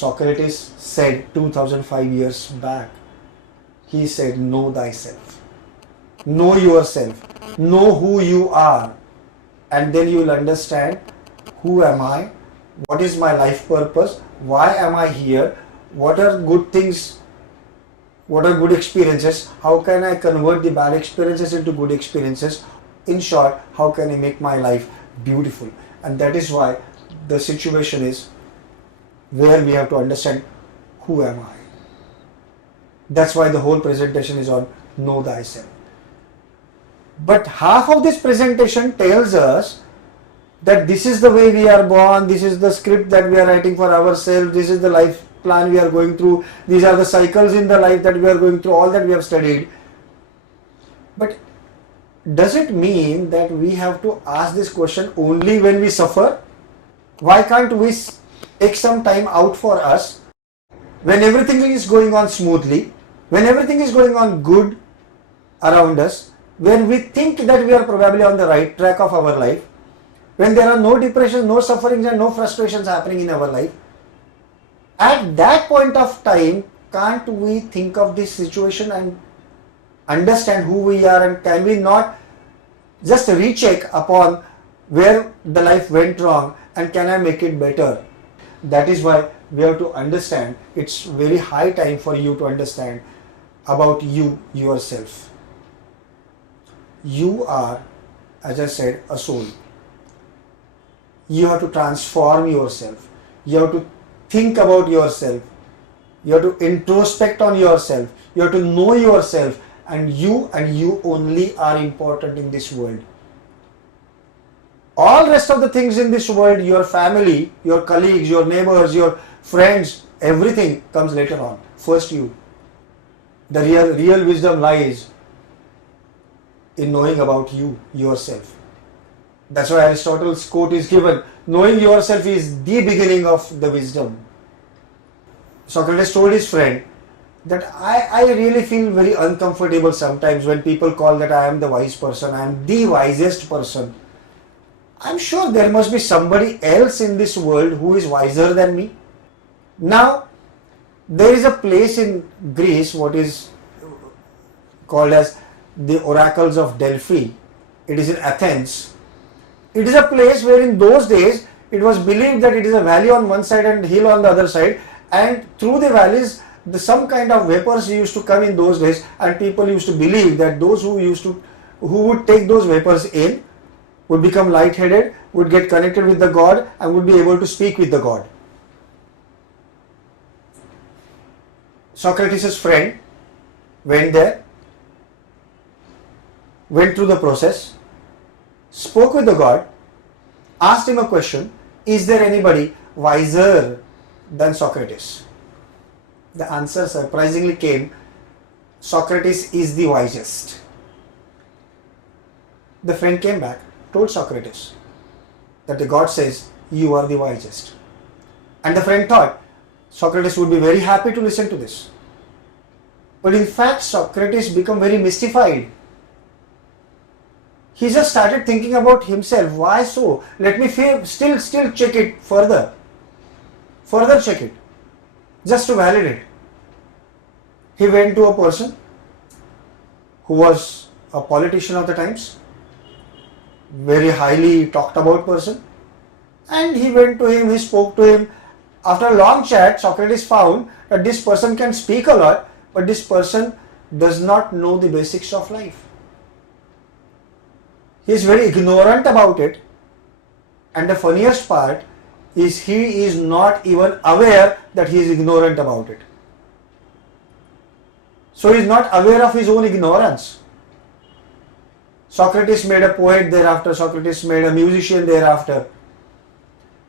Socrates said 2005 years back. He said, know thyself. Know yourself. Know who you are. And then you will understand, who am I? What is my life purpose? Why am I here? What are good things? What are good experiences? How can I convert the bad experiences into good experiences? In short, how can I make my life beautiful? And that is why the situation is where we have to understand, who am I? That's why the whole presentation is on know thyself. But half of this presentation tells us that this is the way we are born, this is the script that we are writing for ourselves, this is the life plan we are going through, these are the cycles in the life that we are going through, all that we have studied. But does it mean that we have to ask this question only when we suffer? Why can't we take some time out for us when everything is going on smoothly, when everything is going on good around us, when we think that we are probably on the right track of our life, when there are no depression, no sufferings and no frustrations happening in our life? At that point of time, can't we think of this situation and understand who we are, and can we not just recheck upon where the life went wrong and can I make it better? That is why we have to understand, it's very high time for you to understand about you, yourself. You are, as I said, a soul. You have to transform yourself. You have to think about yourself. You have to introspect on yourself. You have to know yourself, and you only are important in this world. All rest of the things in this world, your family, your colleagues, your neighbors, your friends, everything comes later on. First you. The real wisdom lies in knowing about you, yourself. That's why Aristotle's quote is given, knowing yourself is the beginning of the wisdom. Socrates told his friend that I really feel very uncomfortable sometimes when people call that I am the wise person, I am the wisest person. I'm sure there must be somebody else in this world who is wiser than me. Now, there is a place in Greece, what is called as the Oracles of Delfy. It is in Athens. It is a place where in those days it was believed that it is a valley on one side and hill on the other side, and through the valleys some kind of vapors used to come in those days, and people used to believe that those who would take those vapors in would become lightheaded, would get connected with the God and would be able to speak with the God. Socrates' friend went there, went through the process, spoke with the God, asked him a question, is there anybody wiser than Socrates? The answer surprisingly came, Socrates is the wisest. The friend came back, told Socrates that the God says, you are the wisest. And the friend thought Socrates would be very happy to listen to this. But in fact, Socrates became very mystified. He just started thinking about himself. Why so? Let me still check it further. Further check it. Just to validate. He went to a person who was a politician of the times, very highly talked about person, and he went to him, he spoke to him. After a long chat, Socrates found that this person can speak a lot, but this person does not know the basics of life. He is very ignorant about it, and the funniest part is he is not even aware that he is ignorant about it. So he is not aware of his own ignorance. Socrates made a poet thereafter, Socrates made a musician thereafter.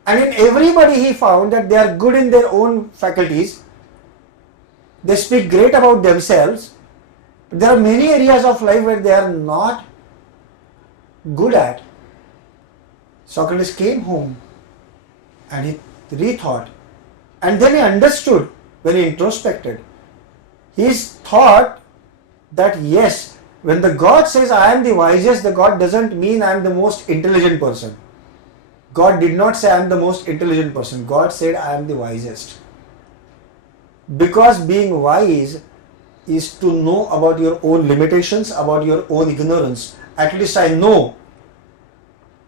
And in everybody he found that they are good in their own faculties. They speak great about themselves. But there are many areas of life where they are not good at. Socrates came home and he rethought. And then he understood when he introspected. He thought that yes, when the God says I am the wisest, the God doesn't mean I am the most intelligent person. God did not say I am the most intelligent person. God said I am the wisest. Because being wise is to know about your own limitations, about your own ignorance. At least I know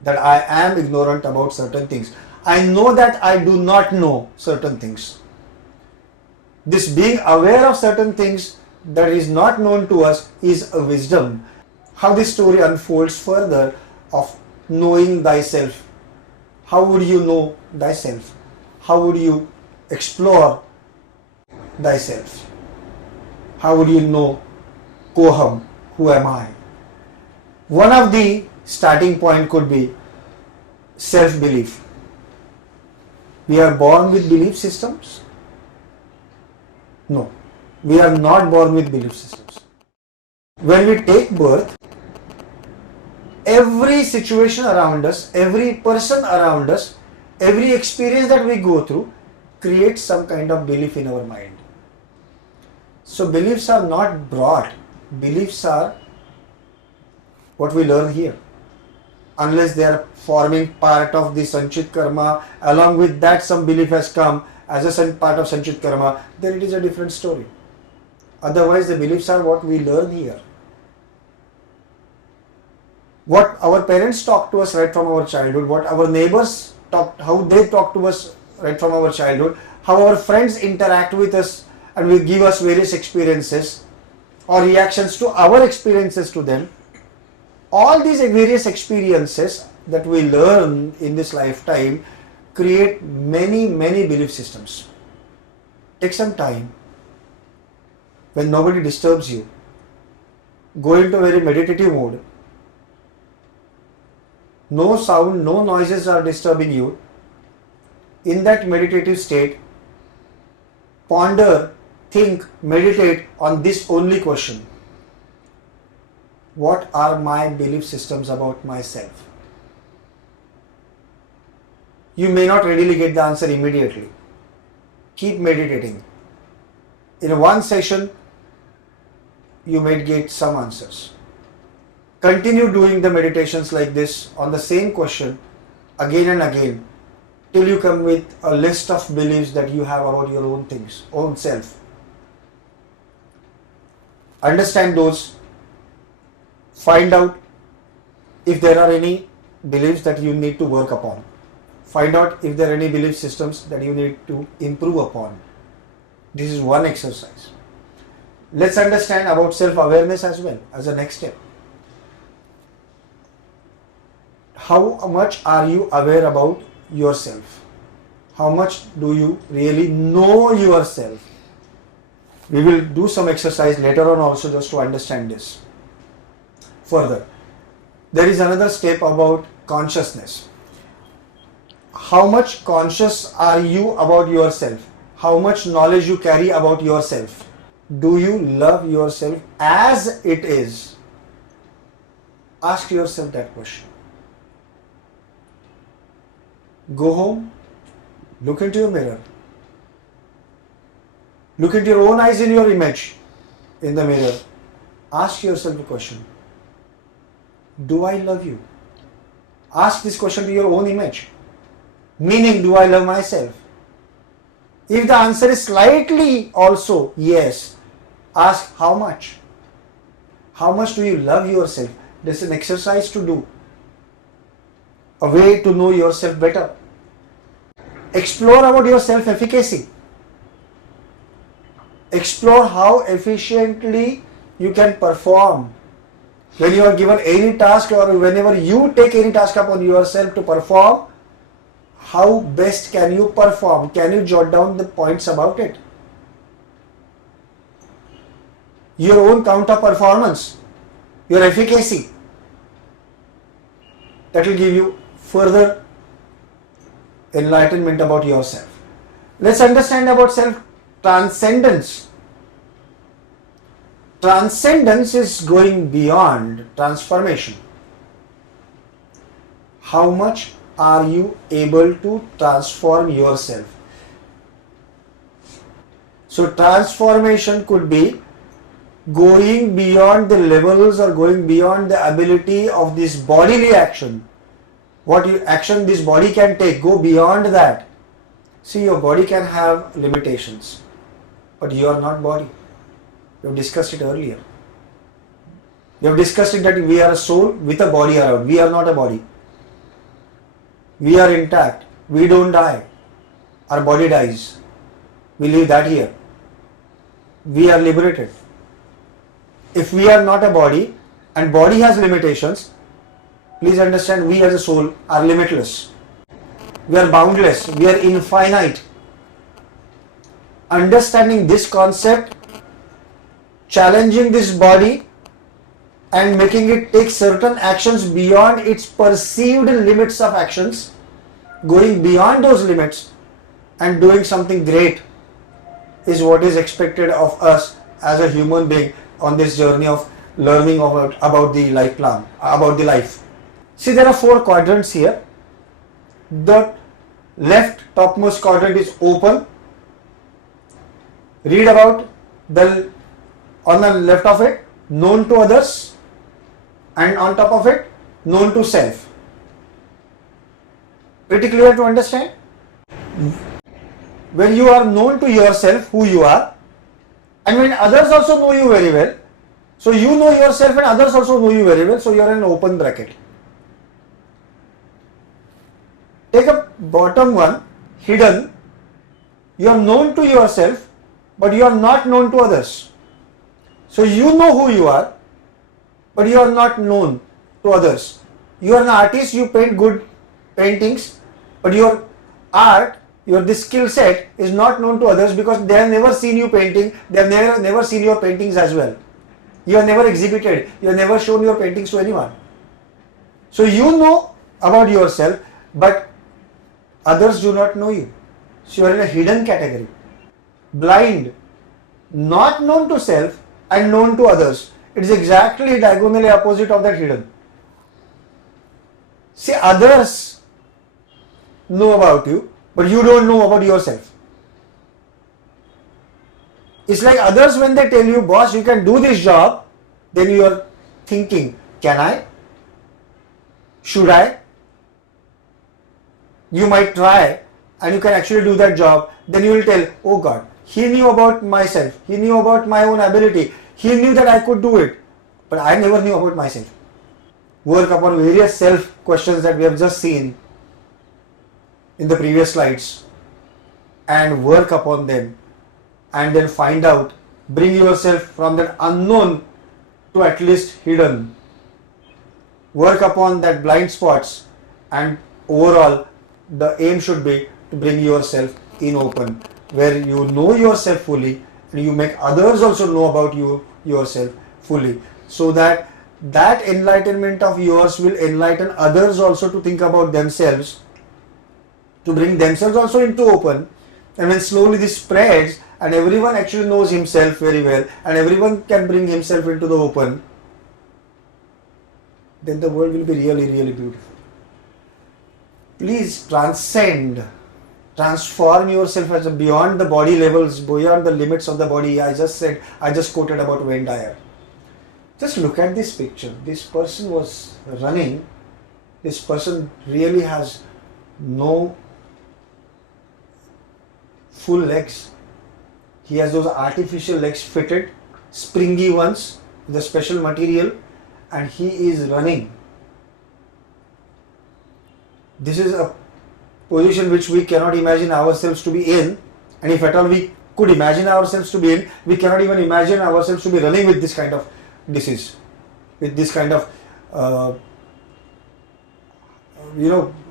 that I am ignorant about certain things. I know that I do not know certain things. This being aware of certain things that is not known to us is a wisdom. How this story unfolds further of knowing thyself. How would you know thyself? How would you explore thyself? How would you know Koham, who am I? One of the starting point could be self-belief. We are born with belief systems? No, we are not born with belief systems. When we take birth, every situation around us, every person around us, every experience that we go through creates some kind of belief in our mind. So beliefs are not brought, beliefs are what we learn here. Unless they are forming part of the Sanchit Karma, along with that some belief has come as a part of Sanchit Karma, then it is a different story. Otherwise the beliefs are what we learn here. What our parents talk to us right from our childhood, what our neighbors talk, how they talk to us right from our childhood, how our friends interact with us and will give us various experiences or reactions to our experiences to them. All these various experiences that we learn in this lifetime create many belief systems. Take some time when nobody disturbs you. Go into a very meditative mode. No sound, no noises are disturbing you. In that meditative state, ponder, think, meditate on this only question. What are my belief systems about myself? You may not readily get the answer immediately. Keep meditating. In one session, you may get some answers. Continue doing the meditations like this on the same question again and again till you come with a list of beliefs that you have about your own things, own self. Understand those. Find out if there are any beliefs that you need to work upon. Find out if there are any belief systems that you need to improve upon. This is one exercise. Let's understand about self-awareness as well as a next step. How much are you aware about yourself? How much do you really know yourself? We will do some exercise later on also just to understand this further. There is another step about consciousness. How much conscious are you about yourself? How much knowledge you carry about yourself? Do you love yourself as it is? Ask yourself that question. Go home, look into your mirror. Look into your own eyes in your image in the mirror. Ask yourself a question. Do I love you? Ask this question to your own image. Meaning, do I love myself? If the answer is slightly also yes, ask how much? How much do you love yourself? This is an exercise to do. A way to know yourself better. Explore about your self-efficacy. Explore how efficiently you can perform. When you are given any task or whenever you take any task upon yourself to perform, how best can you perform? Can you jot down the points about it? Your own count of performance, your efficacy. That will give you further enlightenment about yourself. Let's understand about self-transcendence. Transcendence is going beyond transformation. How much are you able to transform yourself? So transformation could be going beyond the levels or going beyond the ability of this body reaction. What action this body can take, go beyond that. See, your body can have limitations. but you are not body. We have discussed it earlier. We have discussed it that we are a soul with a body around. We are not a body. We are intact. We don't die. Our body dies. We leave that here. We are liberated. If we are not a body and body has limitations, please understand we as a soul are limitless. We are boundless. We are infinite. Understanding this concept, challenging this body and making it take certain actions beyond its perceived limits of actions, going beyond those limits and doing something great is what is expected of us as a human being on this journey of learning about the life plan, about the life. See, there are 4 quadrants here. The left topmost quadrant is open. Read about on the left of it, known to others, and on top of it, known to self. Pretty clear to understand? When you are known to yourself, who you are, and when others also know you very well, so you know yourself and others also know you very well, so you are in an open bracket. Take a bottom one, hidden. You are known to yourself, but you are not known to others. So you know who you are, but you are not known to others. You are an artist, you paint good paintings, but your art, this skill set is not known to others because they have never seen you painting, they have never seen your paintings as well. You have never exhibited, you have never shown your paintings to anyone. So you know about yourself, but others do not know you. So you are in a hidden category. Blind, not known to self and known to others. It is exactly diagonally opposite of that hidden. See, others know about you, but you don't know about yourself. It's like others when they tell you, boss, you can do this job, then you are thinking, can I? Should I? You might try and you can actually do that job. Then you will tell, oh God, he knew about myself. He knew about my own ability. He knew that I could do it. But I never knew about myself. Work upon various self questions that we have just seen in the previous slides and work upon them and then find out, bring yourself from that unknown to at least hidden. Work upon that blind spots and overall the aim should be to bring yourself in open where you know yourself fully and you make others also know about yourself fully so that enlightenment of yours will enlighten others also to think about themselves, to bring themselves also into open, and when slowly this spreads and everyone actually knows himself very well and everyone can bring himself into the open, then the world will be really, really beautiful. Please transform yourself as beyond the body levels, beyond the limits of the body. I just quoted about Venn diagram. Just look at this picture. This person was running. This person really has no full legs. He has those artificial legs fitted, springy ones, with a special material, and he is running. This is a position which we cannot imagine ourselves to be in, and if at all we could imagine ourselves to be in, we cannot even imagine ourselves to be running with this kind of disease, with this kind of a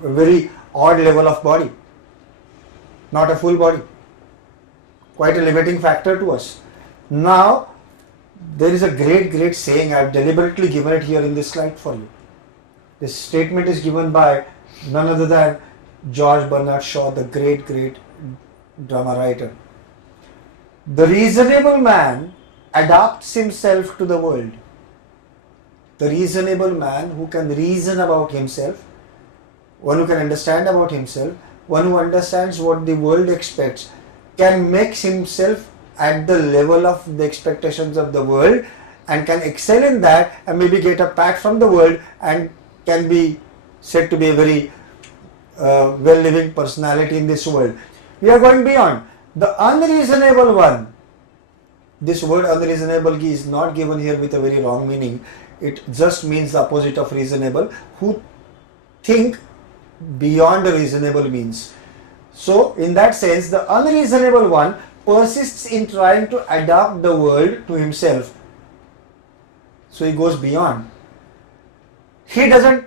very odd level of body, not a full body, quite a limiting factor to us. Now there is a great saying. I have deliberately given it here in this slide for you. This statement is given by none other than George Bernard Shaw, the great drama writer. The reasonable man adapts himself to the world. The reasonable man who can reason about himself, one who can understand about himself, one who understands what the world expects, can make himself at the level of the expectations of the world and can excel in that and maybe get a pat from the world and can be said to be a very well-living personality in this world. We are going beyond. The unreasonable one This word unreasonable is not given here with a very wrong meaning. It just means the opposite of reasonable, who think beyond a reasonable means. So in that sense, the unreasonable one persists in trying to adapt the world to himself. So he goes beyond. He doesn't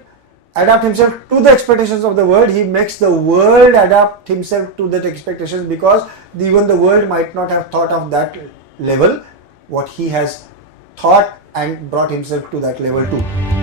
adapt himself to the expectations of the world, he makes the world adapt himself to that expectations, because even the world might not have thought of that level what he has thought and brought himself to that level too.